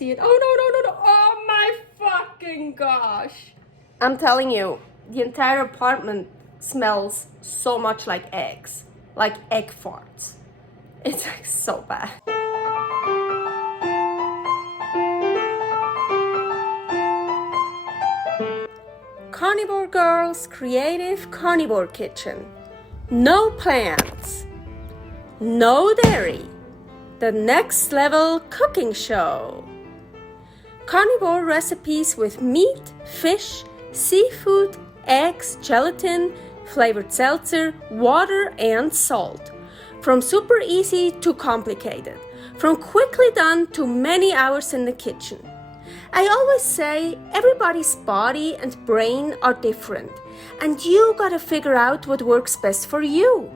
See it. Oh no. Oh my fucking gosh. I'm telling you, the entire apartment smells so much like eggs. Like egg farts. It's like so bad. Carnivore Girl's Creative Carnivore Kitchen. No plants. No dairy. The next level cooking show. Carnivore recipes with meat, fish, seafood, eggs, gelatin, flavored seltzer, water, and salt. From super easy to complicated. From quickly done to many hours in the kitchen. I always say everybody's body and brain are different, and you gotta figure out what works best for you.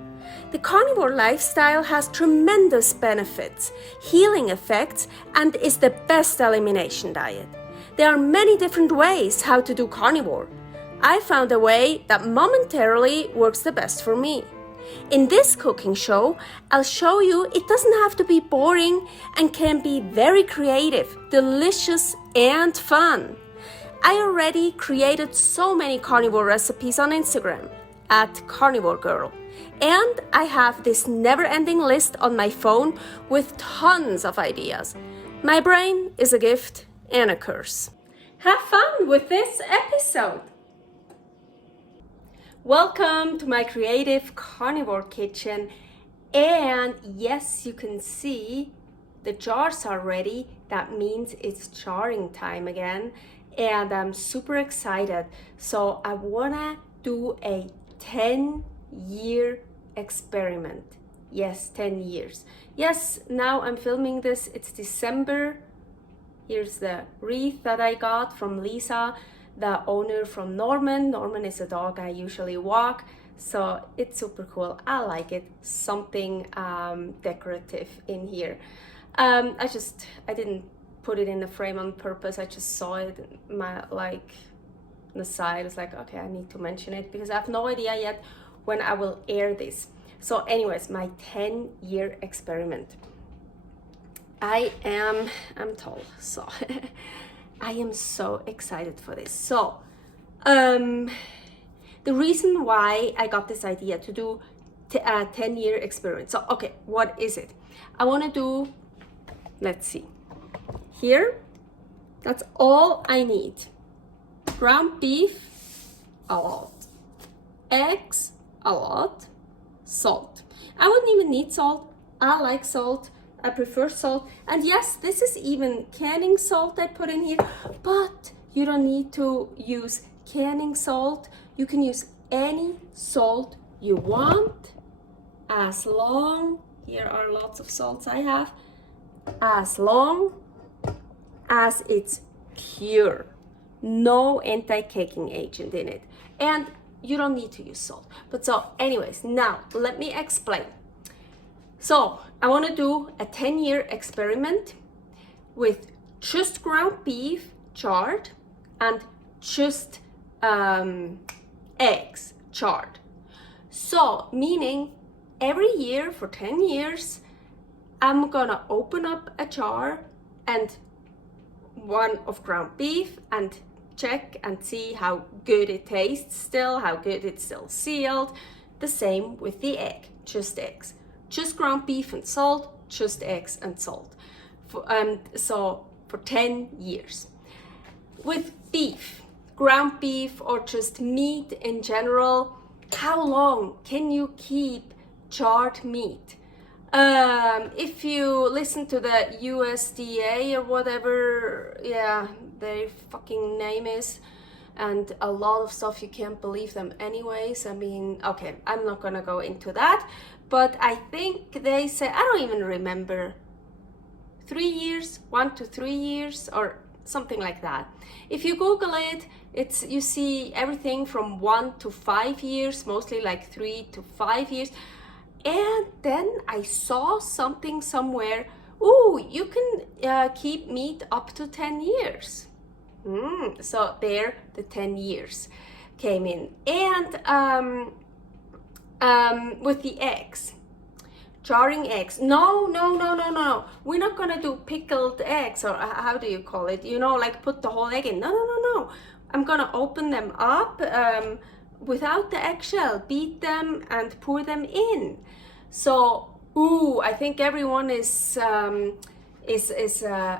The carnivore lifestyle has tremendous benefits, healing effects, and is the best elimination diet. There are many different ways how to do carnivore. I found a way that momentarily works the best for me. In this cooking show, I'll show you it doesn't have to be boring and can be very creative, delicious, and fun. I already created so many carnivore recipes on Instagram at karnivorgirl. And I have this never-ending list on my phone with tons of ideas. My brain is a gift and a curse. Have fun with this episode! Welcome to my creative carnivore kitchen. And yes, you can see the jars are ready. That means it's jarring time again. And I'm super excited. So I wanna do a 10-year experiment. Yes, 10 years. Yes, now I'm filming this. It's December. Here's the wreath that I got from Lisa, the owner from Norman. Norman is a dog I usually walk, so it's super cool. I like it. Something decorative in here. I didn't put it in the frame on purpose. I just saw it on the side. It's like, okay, I need to mention it because I have no idea yet when I will air this. So anyways, my 10-year experiment. I'm tall, so I am so excited for this. So the reason why I got this idea to do a 10-year experiment. So okay, what is it? I want to do, let's see, here, that's all I need. Ground beef, a lot. Eggs, a lot. Salt. I wouldn't even need salt. I like salt. I prefer salt. And yes, this is even canning salt I put in here, but you don't need to use canning salt. You can use any salt you want, as long, here are lots of salts I have, as long as it's pure. No anti-caking agent in it. And you don't need to use salt. But so anyways, now let me explain. So I want to do a 10-year experiment with just ground beef charred and just eggs charred. So meaning every year for 10 years, I'm gonna open up a jar and one of ground beef and check and see how good it tastes still, how good it's still sealed. The same with the egg, just eggs. Just ground beef and salt, just eggs and salt. So for 10 years. With beef, ground beef or just meat in general, how long can you keep charred meat? If you listen to the USDA or whatever, yeah, their fucking name is, and a lot of stuff you can't believe them anyways. I mean, okay, I'm not gonna go into that, but I think they say, I don't even remember, 3 years, 1 to 3 years or something like that. If you Google it, you see everything from 1 to 5 years, mostly like 3 to 5 years. And then I saw something somewhere, you can keep meat up to 10 years. So there, the 10 years came in. And with the eggs, Jarring eggs. No, no, no, no, no. We're not gonna do pickled eggs, or how do you call it? You know, like put the whole egg in. No, no, no, no. I'm gonna open them up without the eggshell, beat them and pour them in. So, ooh, I think everyone is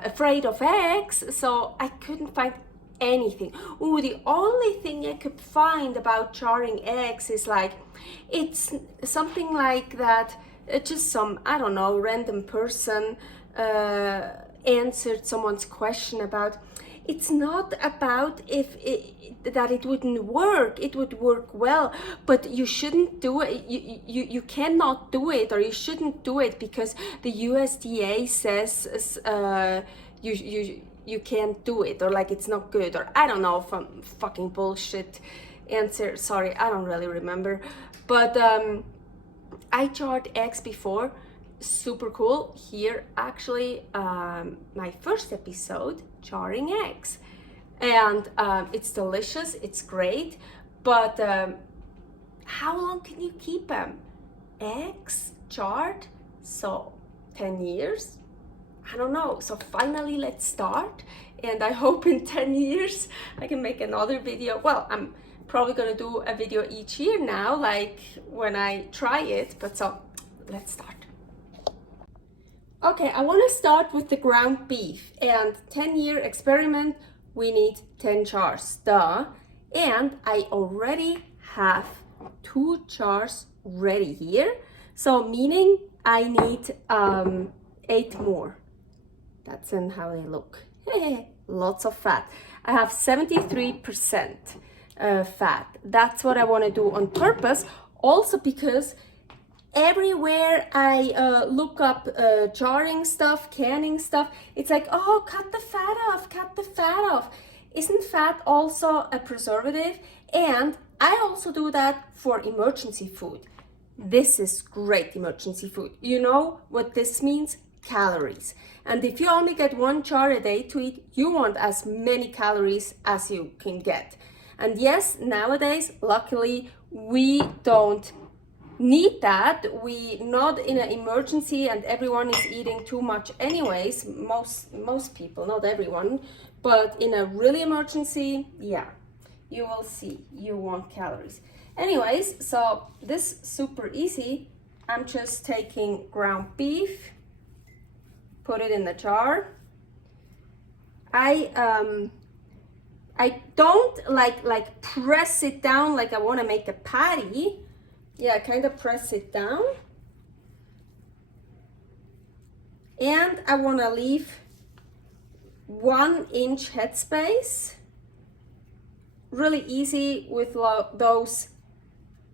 afraid of eggs, so I couldn't find anything. Ooh, the only thing I could find about jarring eggs is like, it's something like that, just some, I don't know, random person answered someone's question about, it's not about that it wouldn't work, it would work well, but you shouldn't do it, you cannot do it, or you shouldn't do it because the USDA says you can't do it, or like it's not good, or I don't know, from fucking bullshit answer. Sorry, I don't really remember, but I jarred eggs before, super cool. Here actually my first episode, jarring eggs, and it's delicious, it's great, but how long can you keep them? Eggs jarred, so 10 years? I don't know. So finally, let's start, and I hope in 10 years I can make another video. Well, I'm probably gonna do a video each year now, like when I try it, but so let's start. Okay, I want to start with the ground beef, and 10-year experiment, we need 10 jars, duh. And I already have 2 jars ready here, so meaning I need 8 more. That's in how they look. Lots of fat. I have 73% fat. That's what I want to do on purpose, also because everywhere I look up jarring stuff, canning stuff, it's like, oh, cut the fat off, cut the fat off. Isn't fat also a preservative? And I also do that for emergency food. This is great emergency food. You know what this means? Calories. And if you only get 1 jar a day to eat, you want as many calories as you can get. And yes, nowadays, luckily, we don't need that. We not in an emergency, and everyone is eating too much anyways. Most people, not everyone, but in a really emergency, yeah, you will see you want calories. Anyways, so this super easy. I'm just taking ground beef, put it in the jar. I don't like press it down like I want to make a patty. Yeah, kind of press it down. And I want to leave 1 inch headspace. Really easy with those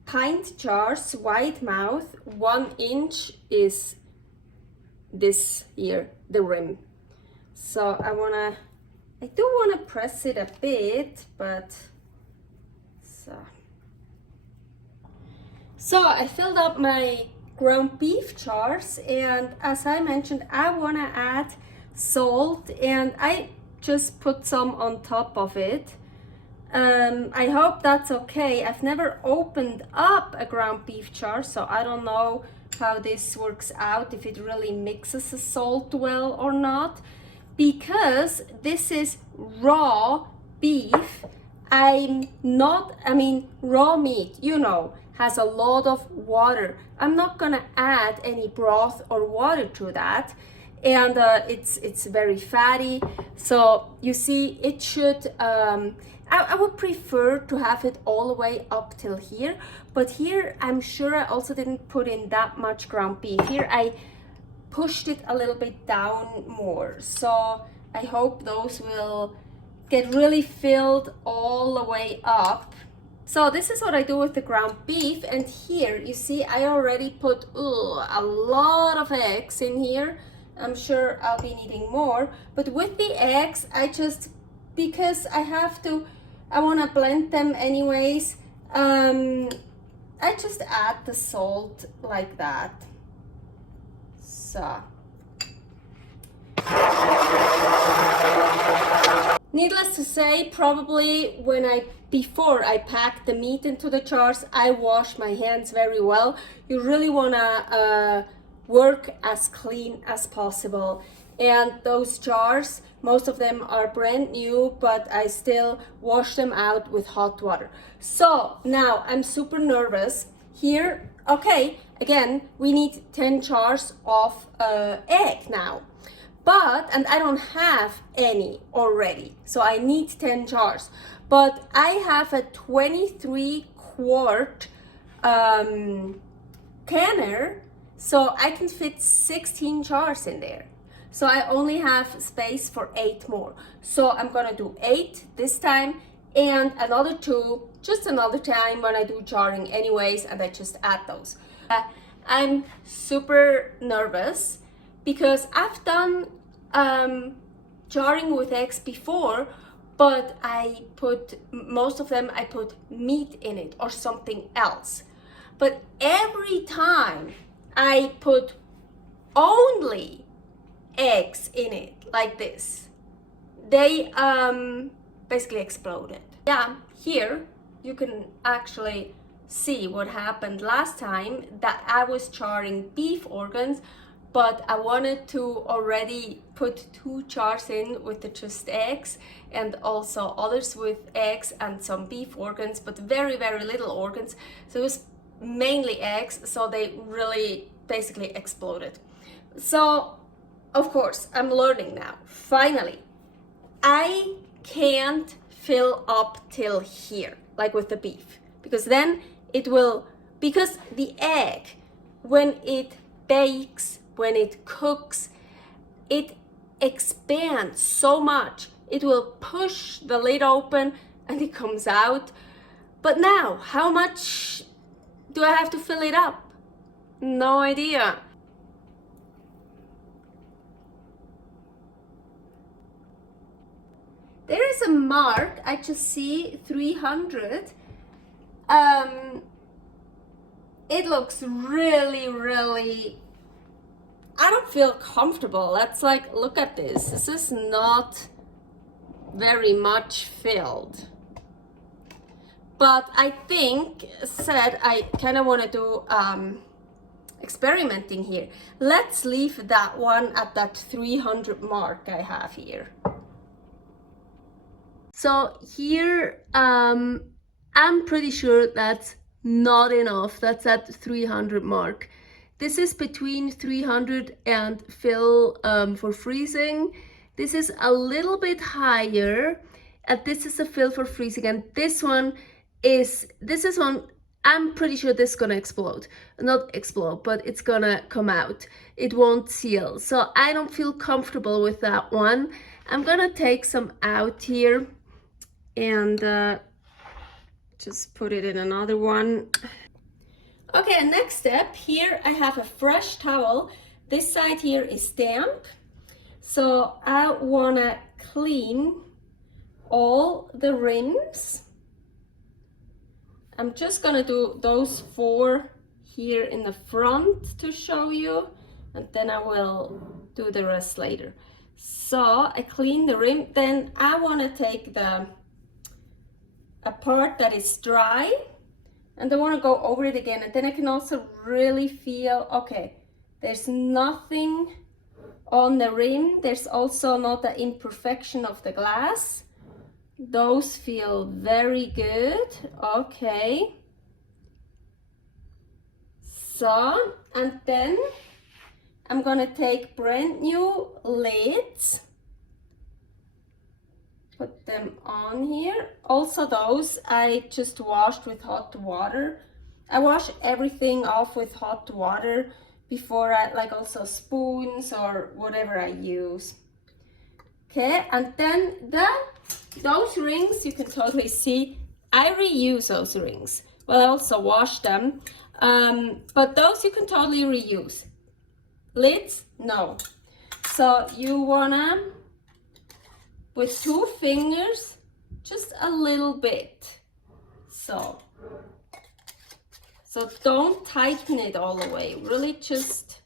pint jars, wide mouth. 1 inch is this here, the rim. So I do want to press it a bit, but so I filled up my ground beef jars, and as I mentioned, I want to add salt, and I just put some on top of it. I hope that's okay. I've never opened up a ground beef jar, so I don't know how this works out, if it really mixes the salt well or not, because this is raw beef. I mean, raw meat, you know, has a lot of water. I'm not gonna add any broth or water to that, and it's very fatty. So you see, it should I would prefer to have it all the way up till here, but here I'm sure I also didn't put in that much ground beef. Here I pushed it a little bit down more, so I hope those will get really filled all the way up. So this is what I do with the ground beef, and here you see I already put a lot of eggs in here. I'm sure I'll be needing more, but with the eggs, because I want to blend them anyways, I just add the salt like that. So needless to say, probably before I pack the meat into the jars, I wash my hands very well. You really want to work as clean as possible. And those jars, most of them are brand new, but I still wash them out with hot water. So now I'm super nervous here. Okay, again, we need 10 jars of egg now. But, and I don't have any already, so I need 10 jars. But I have a 23 quart canner, so I can fit 16 jars in there. So I only have space for 8 more. So I'm gonna do 8 this time and another 2 just another time when I do jarring anyways, and I just add those. I'm super nervous because I've done jarring with eggs before, but I put most of them, I put meat in it or something else. But every time I put only eggs in it like this, they basically exploded. Yeah, here you can actually see what happened last time that I was jarring beef organs, but I wanted to already put 2 jars in with the just eggs and also others with eggs and some beef organs, but very, very little organs. So it was mainly eggs, so they really basically exploded. So of course I'm learning now, finally. I can't fill up till here, like with the beef, because then it will, because the egg, when it bakes, when it cooks, it expands so much, it will push the lid open and it comes out. But now, how much do I have to fill it up? No idea. There is a mark, I just see 300. It looks really, I don't feel comfortable. That's like, look at this. This is not very much filled. But I think, said I kind of want to do experimenting here. Let's leave that one at that 300 mark I have here. So here, I'm pretty sure that's not enough. That's at 300 mark. This is between 300 and fill for freezing. This is a little bit higher, and this is a fill for freezing. And this is one, I'm pretty sure this is gonna explode. Not explode, but it's gonna come out. It won't seal. So I don't feel comfortable with that one. I'm gonna take some out here and just put it in another one. Okay, next step, here I have a fresh towel. This side here is damp. So I wanna clean all the rims. I'm just gonna do those 4 here in the front to show you, and then I will do the rest later. So I clean the rim, then I wanna take a part that is dry, and I want to go over it again, and then I can also really feel, okay, there's nothing on the rim, there's also not the imperfection of the glass. Those feel very good. Okay, so, and then I'm gonna take brand new lids, put them on here. Also those I just washed with hot water. I wash everything off with hot water before I, like also spoons or whatever I use. Okay, and then those rings, you can totally see, I reuse those rings. Well, I also wash them, but those you can totally reuse. Lids, no. So you wanna, with 2 fingers, just a little bit. So don't tighten it all the way, really just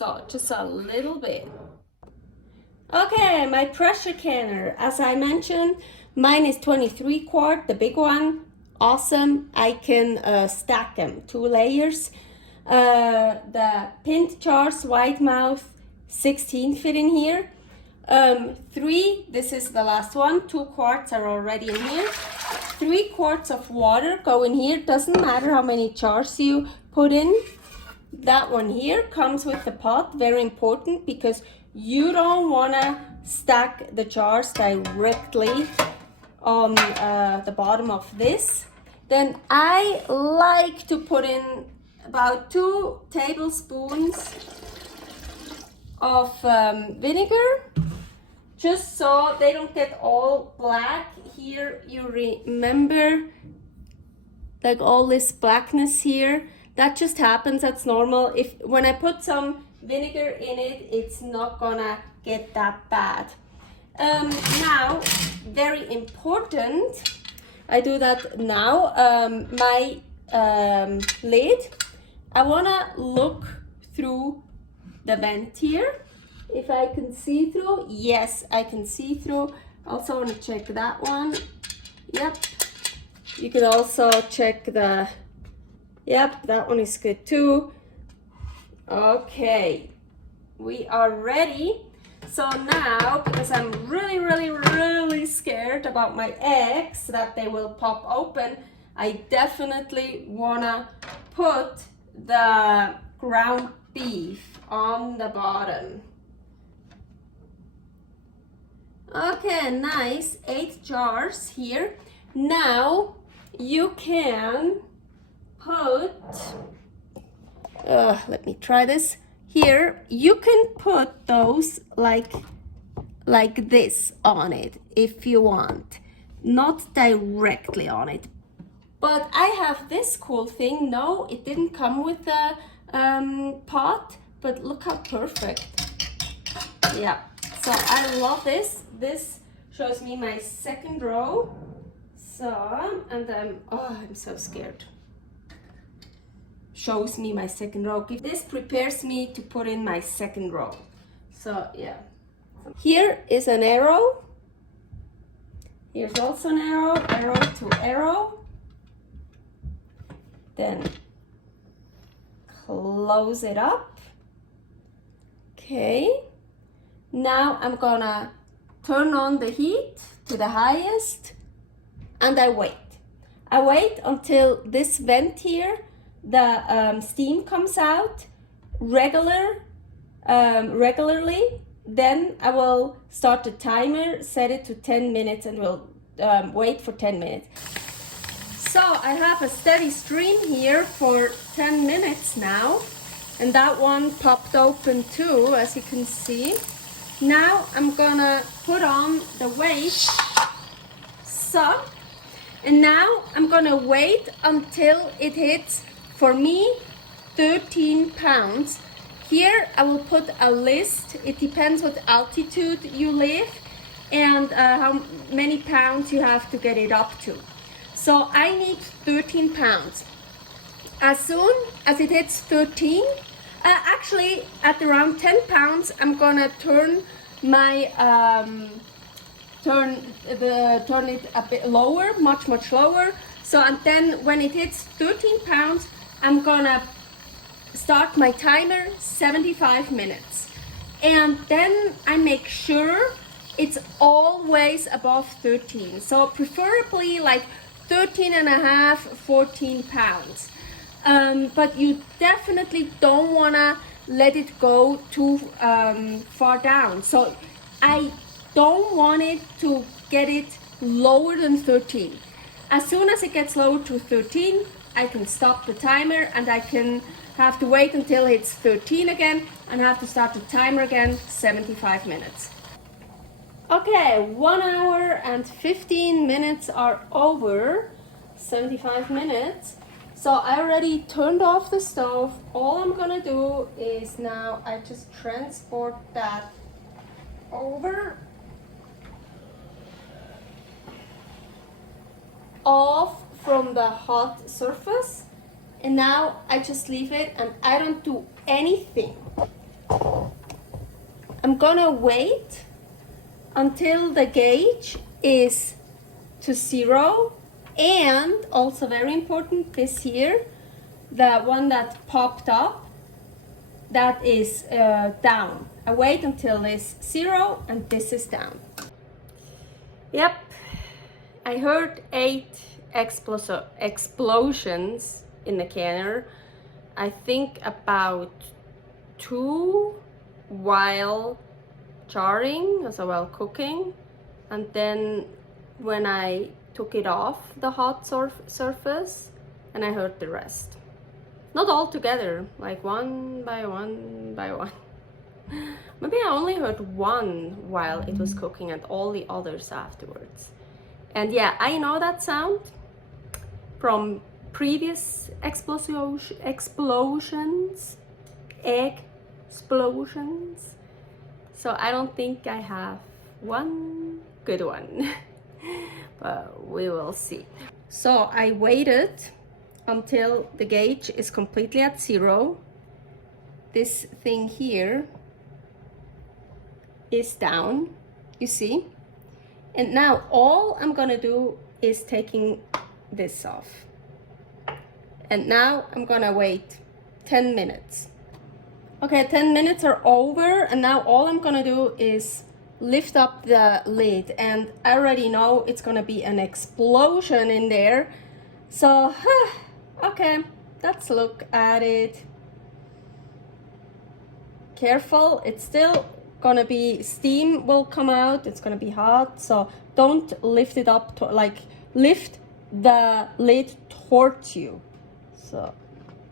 a little bit. Okay, my pressure canner, as I mentioned, mine is 23 quart, the big one. Awesome, I can stack them, 2 layers. The pint jars, wide mouth, 16 fit in here. 3, this is the last one, 2 quarts are already in here. 3 quarts of water go in here. Doesn't matter how many jars you put in. That one here comes with the pot, very important, because you don't want to stack the jars directly on the bottom of this. Then I like to put in about 2 tablespoons of vinegar, just so they don't get all black. Here you remember, like all this blackness here, that just happens, that's normal. When I put some vinegar in it, it's not gonna get that bad. Now, very important, I do that now, my lid, I wanna look through the vent here. If I can see through, yes, I can see through. Also want to check that one. Yep. You can also check the, yep, that one is good too. Okay, we are ready. So now, because I'm really scared about my eggs, that they will pop open, I definitely wanna put the ground beef on the bottom. Okay, nice, 8 jars here. Now you can put, let me try this. Here, you can put those like this on it if you want, not directly on it. But I have this cool thing. No, it didn't come with the pot, but look how perfect. Yeah, so I love this. This shows me my second row. So, and I'm so scared. Shows me my second row. This prepares me to put in my second row. So yeah. Here is an arrow. Here's also an arrow, arrow to arrow. Then close it up. Okay. Now I'm gonna turn on the heat to the highest and I wait. I wait until this vent here, the steam comes out regularly. Then I will start the timer, set it to 10 minutes and we'll wait for 10 minutes. So I have a steady stream here for 10 minutes now, and that one popped open too, as you can see. Now I'm gonna put on the weight. So, and now I'm gonna wait until it hits, for me, 13 pounds. Here I will put a list. It depends what altitude you live and how many pounds you have to get it up to. So I need 13 pounds. As soon as it hits 13, actually at around 10 pounds, I'm gonna turn my turn it a bit lower, much lower. So, and then when it hits 13 pounds, I'm gonna start my timer, 75 minutes. And then I make sure it's always above 13. So preferably like 13 and a half, 14 pounds. But you definitely don't wanna let it go too far down. So I don't want it to get it lower than 13. As soon as it gets lower to 13, I can stop the timer and I can have to wait until it's 13 again and have to start the timer again, 75 minutes. Okay, 1 hour and 15 minutes are over, 75 minutes. So I already turned off the stove. All I'm gonna do is now I just transport that over, off from the hot surface, and now I just leave it and I don't do anything. I'm gonna wait until the gauge is to 0, and also very important, this here, the one that popped up, that is down. I wait until this 0 and this is down. Yep, I heard 8 explosions in the canner. I think about 2 while jarring, so while cooking, and then when I took it off the hot surface, and I heard the rest. Not all together, like one by one by one. Maybe I only heard 1 while it was cooking and all the others afterwards. And yeah, I know that sound from previous explosions, egg explosions. So I don't think I have one good one, but we will see. So I waited until the gauge is completely at 0. This thing here is down, you see. And now all I'm gonna do is taking this off. And now I'm gonna wait 10 minutes. Okay, 10 minutes are over, and now all I'm gonna do is lift up the lid, and I already know it's gonna be an explosion in there. So, okay, let's look at it. Careful, it's still gonna be, steam will come out, it's gonna be hot, so don't lift it up, to, like lift the lid towards you. So,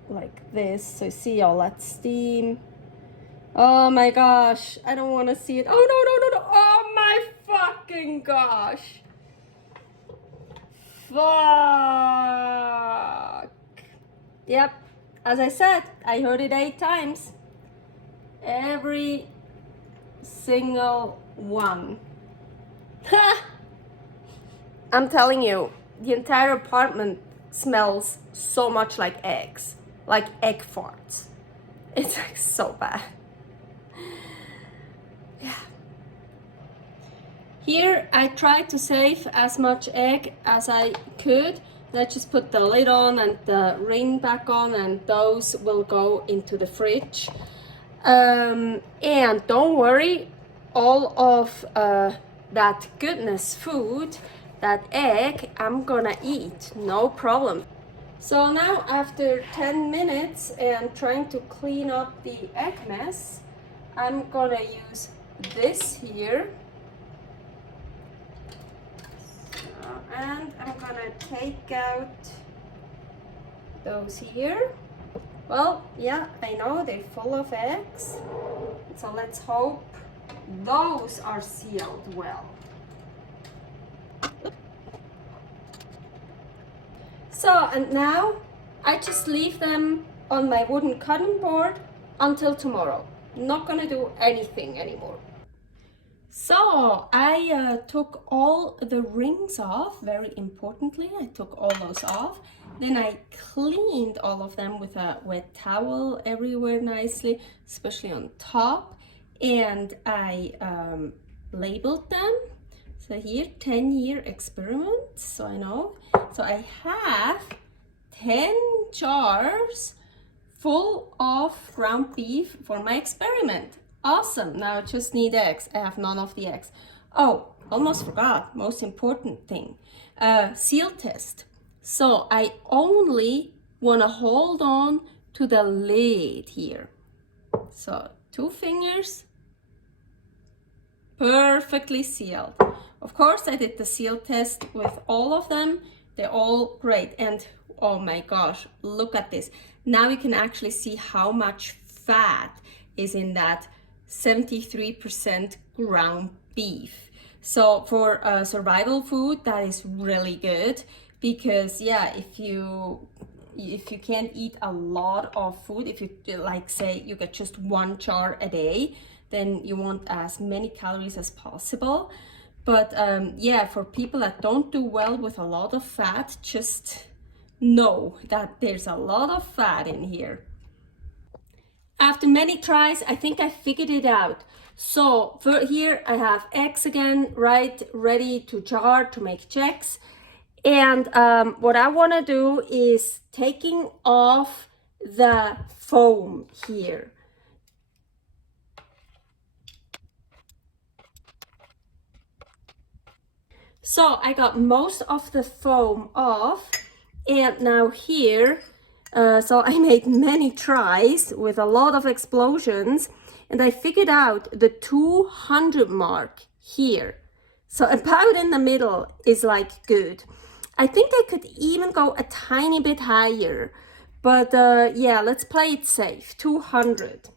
like this, so you see all that steam. Oh my gosh, I don't wanna see it. Oh no, oh my fucking gosh. Fuck. Yep, as I said, I heard it 8 times. Every single one. I'm telling you, the entire apartment smells so much like eggs, like egg farts. It's like so bad. Yeah. Here I tried to save as much egg as I could. I just put the lid on and the ring back on, and those will go into the fridge. And don't worry, all of that goodness food, that egg, I'm gonna eat, no problem. So now after 10 minutes and trying to clean up the egg mess, I'm gonna use this here. And I'm gonna take out those here. Well, yeah, I know they're full of eggs, so let's hope those are sealed well. So, and now I just leave them on my wooden cutting board until tomorrow. Not gonna do anything anymore. So I took all the rings off, very importantly, I took all those off. Then I cleaned all of them with a wet towel everywhere nicely, especially on top. And I labeled them. So here, 10-year experiment, so I know. So I have 10 jars full of ground beef for my experiment. Awesome, now I just need eggs. I have none of the eggs. Oh, almost forgot, most important thing, seal test. So I only wanna hold on to the lid here. So 2 fingers, perfectly sealed. Of course, I did the seal test with all of them. They're all great. And oh my gosh, look at this. Now you can actually see how much fat is in that 73% ground beef. So for survival food, that is really good, because yeah, if you can't eat a lot of food, if you like say you get just 1 jar a day, then you want as many calories as possible. But yeah, for people that don't do well with a lot of fat, just know that there's a lot of fat in here. After many tries, I think I figured it out. So for here I have eggs again, right, ready to jar to make checks. And what I want to do is taking off the foam here. So I got most of the foam off, and now here, so I made many tries with a lot of explosions, and I figured out the 200 mark here. So about in the middle is like good. I think I could even go a tiny bit higher, but yeah, let's play it safe, 200.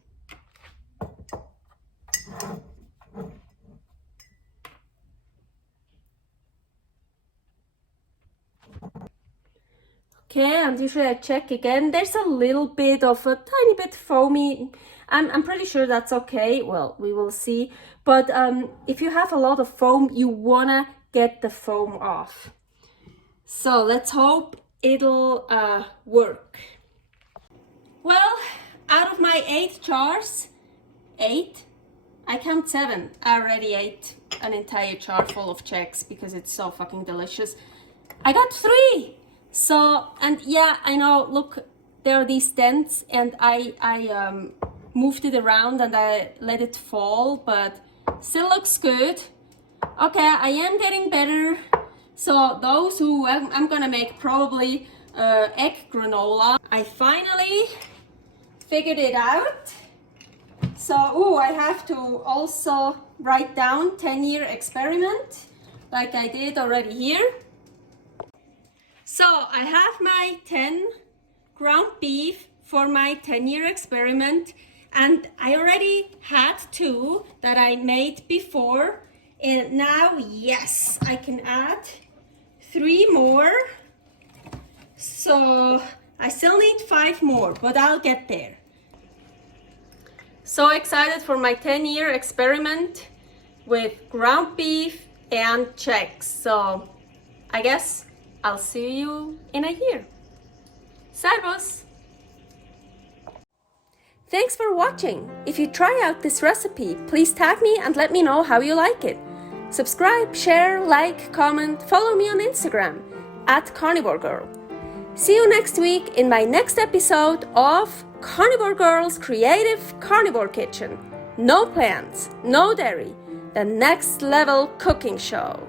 Okay, and usually I check again. There's a little bit of a tiny bit foamy. I'm pretty sure that's okay. Well, we will see. But if you have a lot of foam, you wanna get the foam off. So let's hope it'll work. Well, out of my 8 jars, 8, I count 7. I already ate an entire jar full of Chex because it's so fucking delicious. I got 3. So, and yeah, I know, look, there are these dents, and I moved it around and I let it fall, but still looks good. Okay, I am getting better. So those who, I'm gonna make probably egg granola. I finally figured it out. So, I have to also write down 10-year experiment, like I did already here. So I have my 10 ground beef for my 10-year experiment, and I already had 2 that I made before, and now, yes, I can add 3 more. So I still need 5 more, but I'll get there. So excited for my 10-year experiment with ground beef and Chex. So I guess I'll see you in a year. Servus! Thanks for watching. If you try out this recipe, please tag me and let me know how you like it. Subscribe, share, like, comment, follow me on Instagram @karnivorgirl. See you next week in my next episode of Carnivore Girl's Creative Carnivore Kitchen. No plants, no dairy, the next level cooking show.